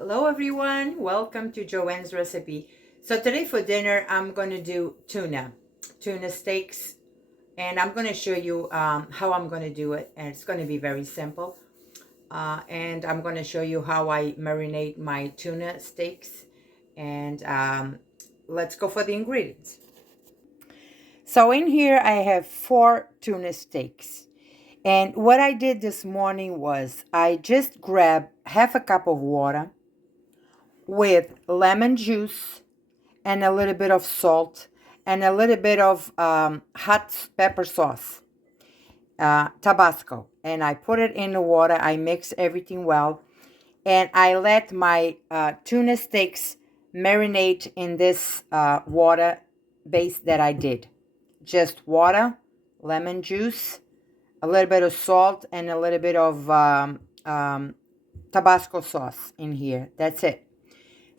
Hello everyone, welcome to Joanne's recipe. So today for dinner I'm going to do tuna steaks, and I'm going to show you how I'm going to do it, and it's going to be very simple. And I'm going to show you how I marinate my tuna steaks, and let's go for the ingredients. So in here I have 4 tuna steaks. And what I did this morning was I just grabbed half a cup of water with lemon juice and a little bit of salt and a little bit of hot pepper sauce, Tabasco. And I put it in the water. I mix everything well. And I let my tuna steaks marinate in this water base that I did. Just water, lemon juice, a little bit of salt, and a little bit of Tabasco sauce in here. That's it.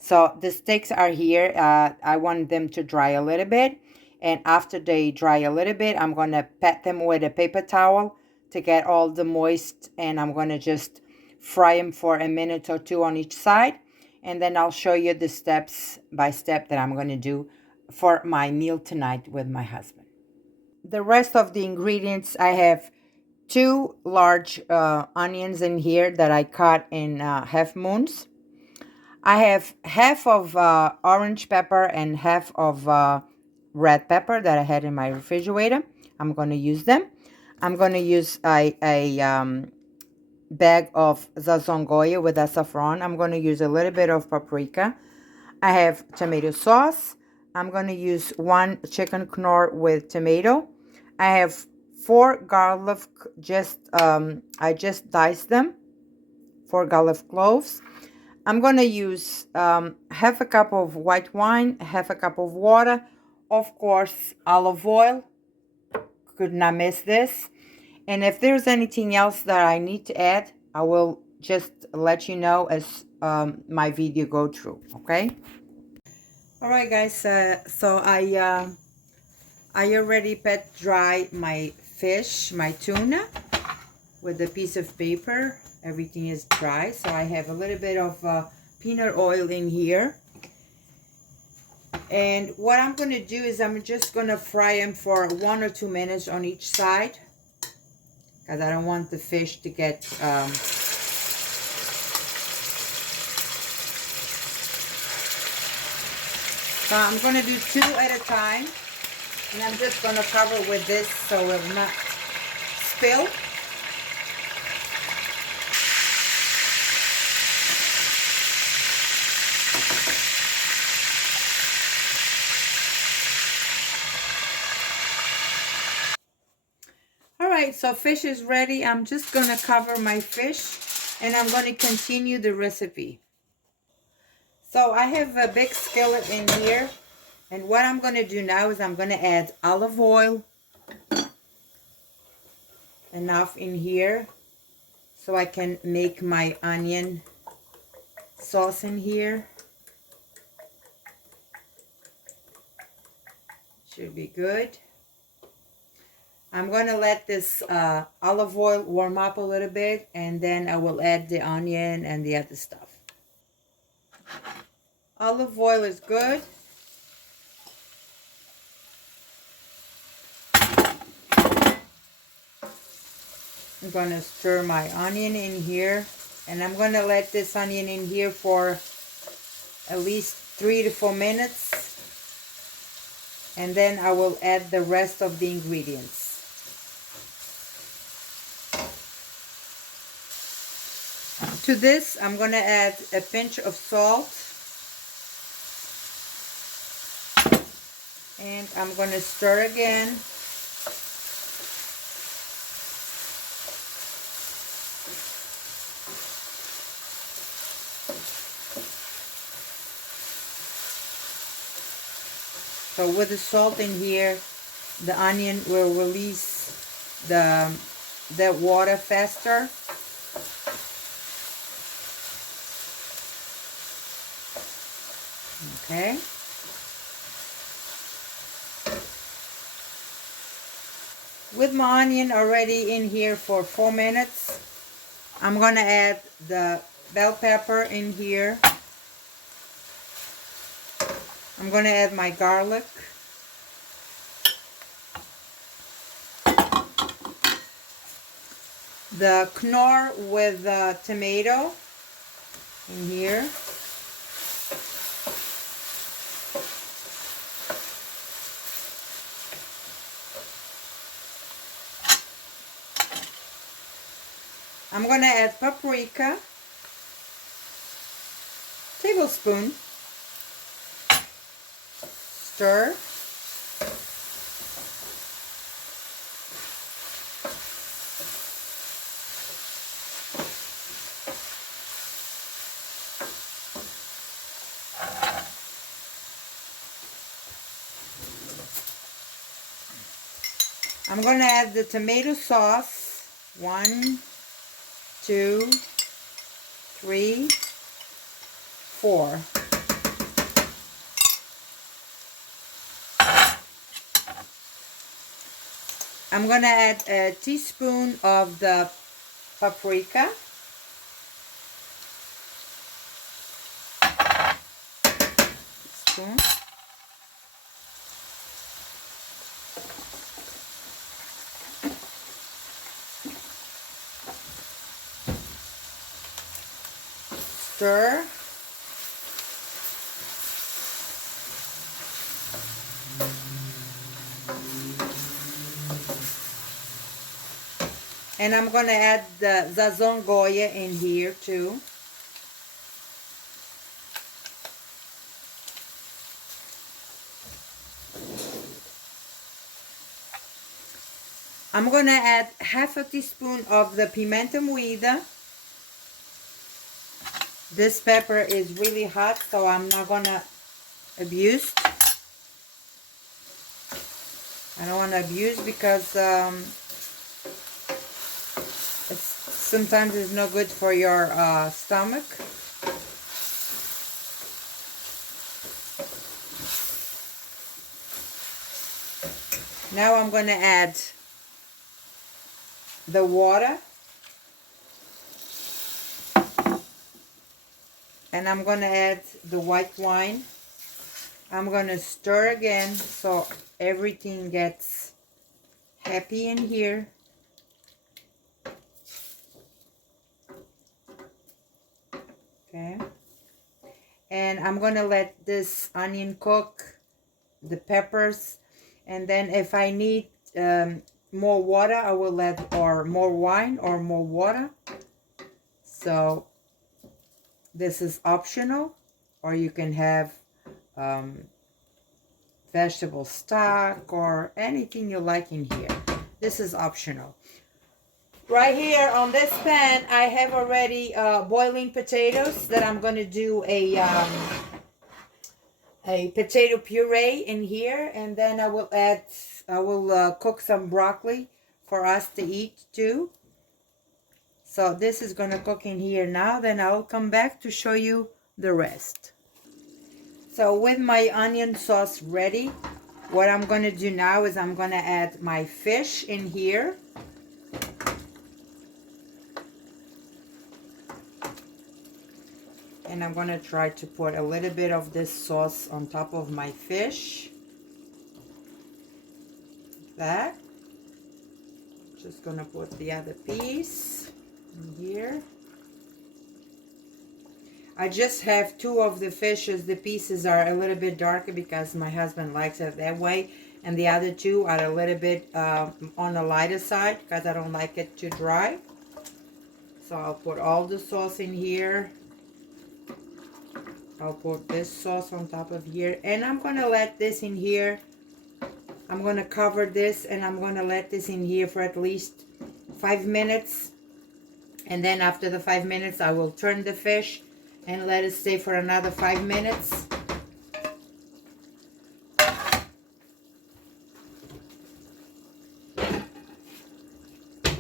So the steaks are here. I want them to dry a little bit. And after they dry a little bit, I'm going to pat them with a paper towel to get all the moist. And I'm going to just fry them for a minute or two on each side. And then I'll show you the steps by step that I'm going to do for my meal tonight with my husband. The rest of the ingredients, I have 2 large onions in here that I cut in half moons. I have half of orange pepper and half of red pepper that I had in my refrigerator. I'm going to use them. I'm going to use a bag of zazongoya with saffron. I'm going to use a little bit of paprika. I have tomato sauce. I'm going to use 1 chicken knorr with tomato. I have 4 garlic, I just diced them, 4 garlic cloves. I'm going to use half a cup of white wine, half a cup of water, of course, olive oil. Could not miss this. And if there's anything else that I need to add, I will just let you know as my video go through, okay? All right, guys, so I already pat dry my fish, my tuna, with a piece of paper. Everything is dry, so I have a little bit of peanut oil in here. And what I'm going to do is I'm just going to fry them for 1 or 2 minutes on each side, because I don't want the fish to get so I'm going to do 2 at a time, and I'm just going to cover with this so it will not spill. Alright, so fish is ready. I'm just going to cover my fish and I'm going to continue the recipe. So I have a big skillet in here, and what I'm going to do now is I'm going to add olive oil, enough in here so I can make my onion sauce in here. Should be good. I'm going to let this olive oil warm up a little bit, and then I will add the onion and the other stuff. Olive oil is good. I'm going to stir my onion in here, and I'm going to let this onion in here for at least 3 to 4 minutes, and then I will add the rest of the ingredients. To this, I'm going to add a pinch of salt, and I'm going to stir again. So with the salt in here, the onion will release the water faster. Okay. With my onion already in here for 4 minutes, I'm going to add the bell pepper in here. I'm going to add my garlic. The Knorr with tomato in here. I'm going to add paprika, tablespoon, stir. I'm going to add the tomato sauce. 1, 2, 3, 4. I'm going to add a teaspoon of the paprika. Teaspoon. Stir. And I'm going to add the Sazon Goya in here too. I'm going to add half a teaspoon of the pimenta moída. This pepper is really hot, so I'm not going to abuse. I don't want to abuse because sometimes it's not good for your stomach. Now I'm going to add the water. And I'm going to add the white wine. I'm going to stir again so everything gets happy in here. Okay. And I'm going to let this onion cook, the peppers. And then if I need more water, I will add, or more wine or more water. So this is optional, or you can have vegetable stock or anything you like in here. This is optional. Right here on this pan, I have already boiling potatoes that I'm going to do a potato puree in here, and then I will cook some broccoli for us to eat too. So this is going to cook in here now, then I'll come back to show you the rest. So with my onion sauce ready, what I'm going to do now is I'm going to add my fish in here. And I'm going to try to put a little bit of this sauce on top of my fish. Like that. Just going to put the other piece in here. I just have 2 of the fishes. The pieces are a little bit darker because my husband likes it that way. And the other 2 are a little bit on the lighter side because I don't like it too dry. So I'll put all the sauce in here. I'll put this sauce on top of here. And I'm going to let this in here. I'm going to cover this and I'm going to let this in here for at least 5 minutes. And then after the 5 minutes, I will turn the fish and let it stay for another 5 minutes.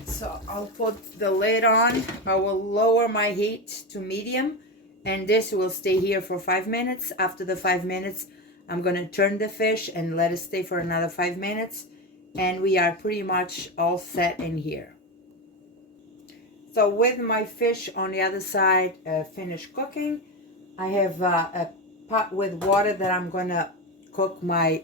So I'll put the lid on. I will lower my heat to medium. And this will stay here for 5 minutes. After the 5 minutes, I'm going to turn the fish and let it stay for another 5 minutes. And we are pretty much all set in here. So with my fish on the other side finished cooking, I have a pot with water that I'm gonna cook my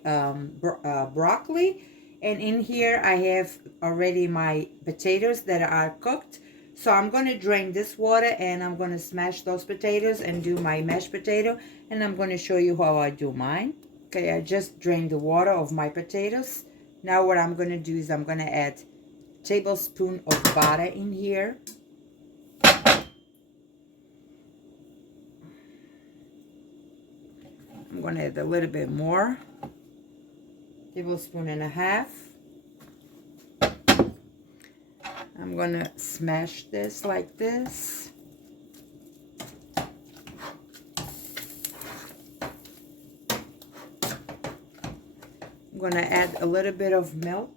broccoli. And in here I have already my potatoes that are cooked. So I'm gonna drain this water and I'm gonna smash those potatoes and do my mashed potato. And I'm gonna show you how I do mine. Okay, I just drained the water of my potatoes. Now what I'm gonna do is I'm gonna add a tablespoon of butter in here. I'm going to add a little bit more, tablespoon and a half. I'm going to smash this like this. I'm going to add a little bit of milk.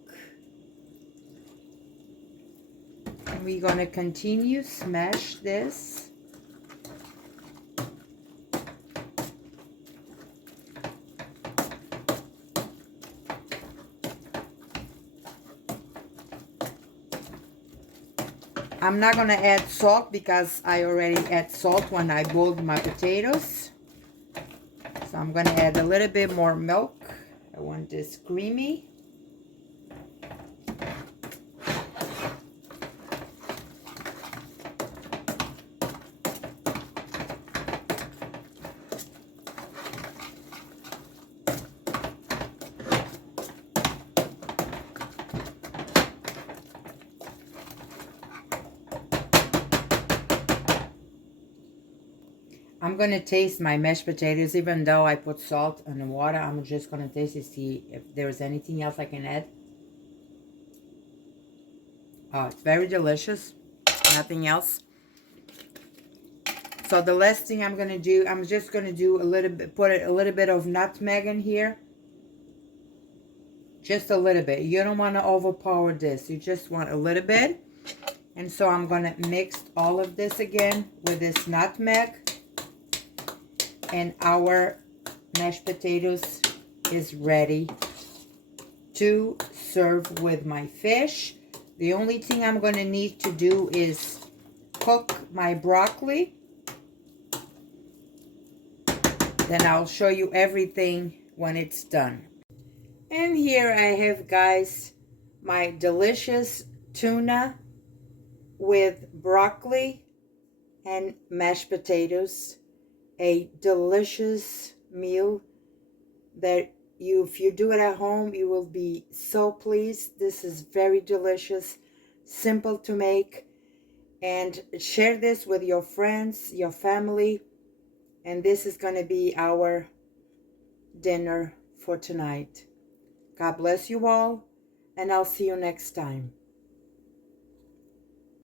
And we're going to continue smash this. I'm not going to add salt because I already add salt when I boiled my potatoes. So I'm going to add a little bit more milk. I want this creamy. I'm going to taste my mashed potatoes. Even though I put salt in the water, I'm just going to taste to see if there's anything else I can add. Oh, it's very delicious. Nothing else. So the last thing I'm going to do, I'm just going to do a little bit, put a little bit of nutmeg in here. Just a little bit. You don't want to overpower this. You just want a little bit. And so I'm going to mix all of this again with this nutmeg. And our mashed potatoes is ready to serve with my fish. The only thing I'm going to need to do is cook my broccoli. Then I'll show you everything when it's done. And here I have, guys, my delicious tuna with broccoli and mashed potatoes. A delicious meal that if you do it at home, you will be so pleased. This is very delicious, simple to make, and share this with your friends, your family, and this is going to be our dinner for tonight. God bless you all, and I'll see you next time.